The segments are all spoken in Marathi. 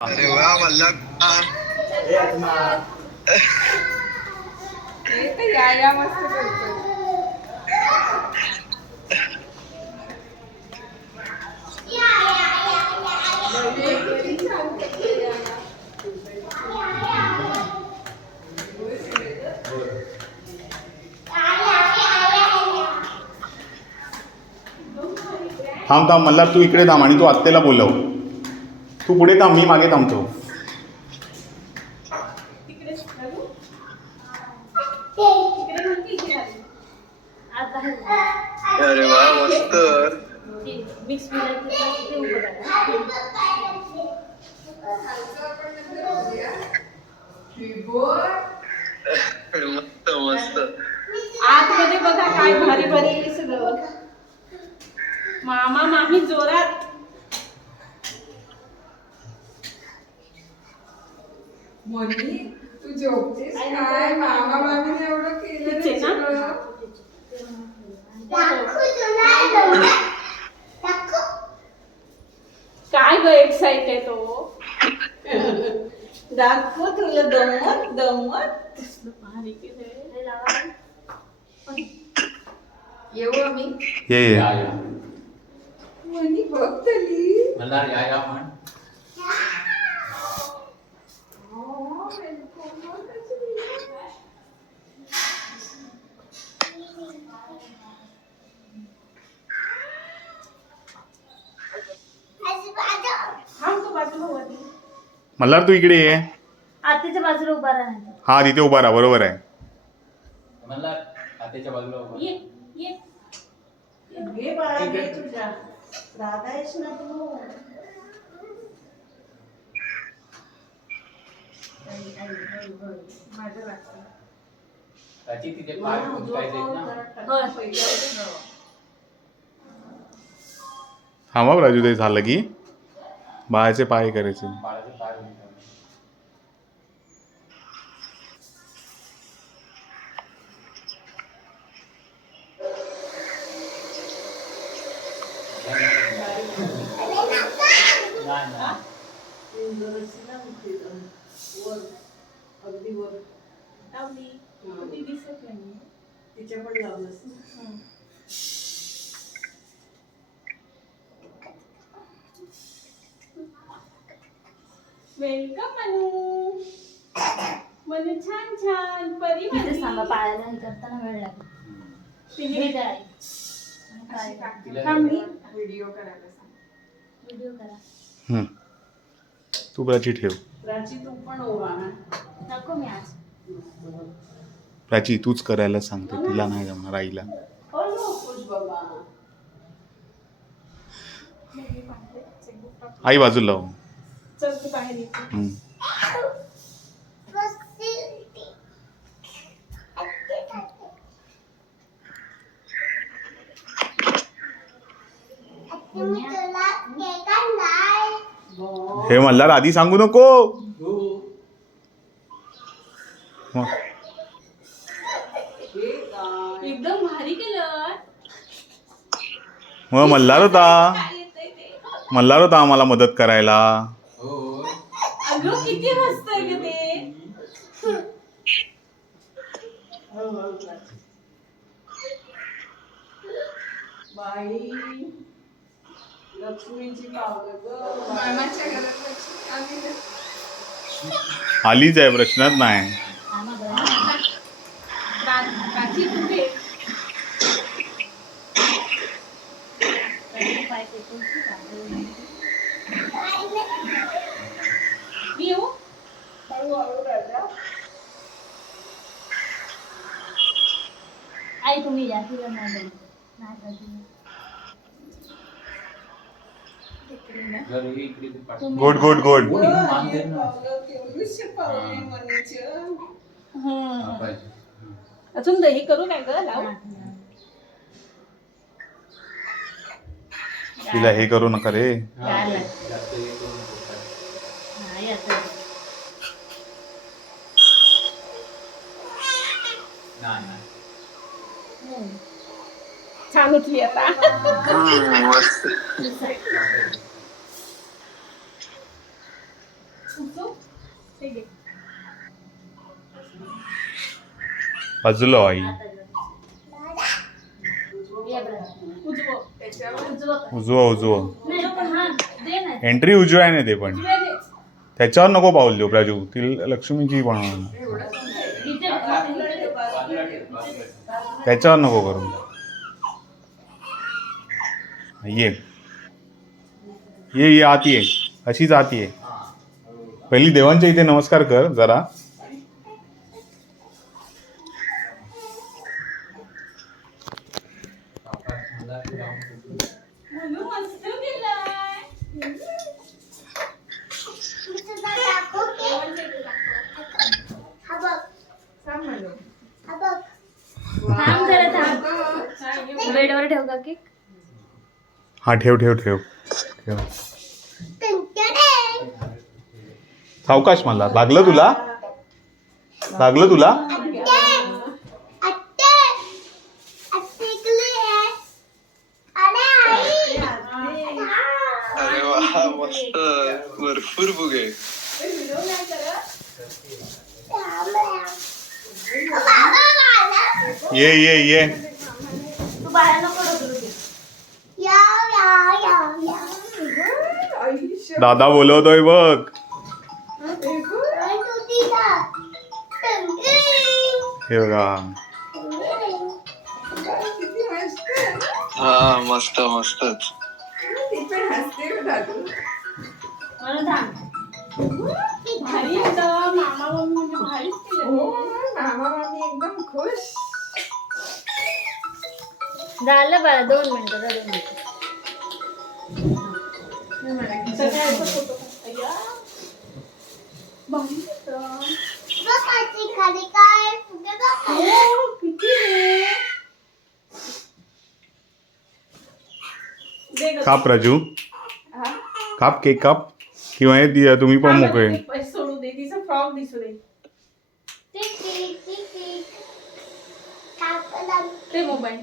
अरे वा मला या मस्त करतो. थांब थांब मल्हार, तू इकडे थांब आणि तू आत्याला बोलव. तू पुढे थांब, मी मागे थांबतो. अरे वा मस्त. मस्त मस्त. आतमध्ये बघा काय भारी भारी सगळं. मामा मामी जोरात. मोनी तू झोपतेस काय? मामा मामीने एवढं केलं ना. काय ग एक्साइटेड हो. दाखव तुला दमत दमत भारी केलंय. येऊ आम्ही. ये मनी बघतली मला या पण मल्हार, तू इकडे ये. आत्याच्या बाजूला उभा राहा. हा, तिथे उभा राहा. बरोबर आहे. मला आत्याच्या बाजूला उभा. ये ये ये बाळा ये तुझ्या राधा आहेस ना तू. माझं लागतं. त्याची तिथे पाय फुटकायचे ना. थांबा राजू, ते झालं की बाळाचे पाय करायचे. बाळाचे पाय फुटकायचे. अगदी वर लावली. ती दिसत नाही. तिच्या पण लावलंस. वेलकम मनू. मनू छान छान परी इथेच थांबा, पाळायला हे करताना वेळ लागेल. तिने व्हिडिओ करायला सांग. व्हिडिओ करा. तू प्राची ठेव. प्राची तू पण उभा ना. नको मी आज. प्राची तूच करायला सांगते, तिला नाही जमणार, आईला. बाबा आई बाजूला लाव. चल तू बाहेर ये. हे मल्हार, आधी सांगू नको. एकदम भारी केलं. मग मल्हार होता आम्हाला मदत करायला. हो. अगं किती मस्त आहे ग ते. बाई लक्ष्मीची पावलं ग. मामाच्या घरात लक्ष्मी आली ना. आलीच आहे, प्रश्नच नाही. प्राची कुठे? मी येऊ? हळूहळू राजा. आई तुम्ही या, तिला नाही गोड गोड गोड. अजून दही करू काय ग? लावू. तिला हे करू नका रे. छान उठली आता. मस्त. उचल. हे घे. वाजलो आई ये बरं. उजवं. त्याच्यावर उजवं कर. उजवं नाही पण हा दे ना. एंट्री उजव्याने दे पण उजव्यानेच. त्याच्यावर नको पाऊल देऊ प्राजू ती लक्ष्मीची बनवणार एवढं इथे बाजूला ठेव, बाजूला ठेव. त्याच्यावर नको करू ये ये ये आत ये अशीच आत ये हा. हो. पहिली देवांच्या इथे नमस्कार कर जरा सावकाश मला तू लावून ठेव. म्हणून मस्त केलाय. सांग म्हणून. थांब जरा थांब. बेडवर ठेव का केक. हा ठेव ठेव ठेव ठेव सावकाश मला लागलं तुला अरे वा मस्त भरपूर फुगे. व्हिडिओ नाही करत. ये ये ये तू बाहेर नको ढकलू ते. आयुष्य. दादा बोलवतोय बघ हे बघा किती मस्त आहे ना. हा मस्त मस्तच. ती पण हसते बघ दादू. म्हणून थांब. भारी होतं. मामा मम्मी म्हणजे भारीच केलं. हो मामा मामी एकदम खुश. झालं बाळा 2 मिनिटं 2 मिनिटं. सगळ्यांचा फोटो काढता. भारी होतं. हो, किती रे. दे गं. काप राजू हा? काप केक काप किंवा हे तुम्ही पण मोकळे एक पैसे सोडू दे. तिचा फ्रॉक दिसू दे. ते मोबाईल.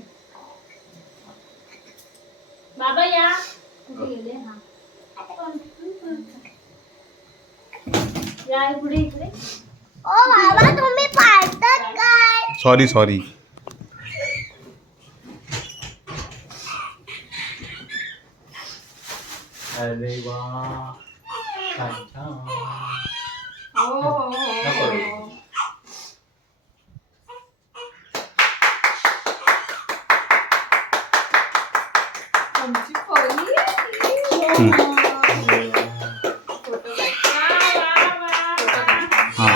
बाबा या. कुठे गेले हा. या पुढे इकडे. सॉरी सॉरी अरे वा छान छान. हो हो नको रे. हो. आमची परी. हम्म. फोटो काढ. वा, वा, वा, वा. हां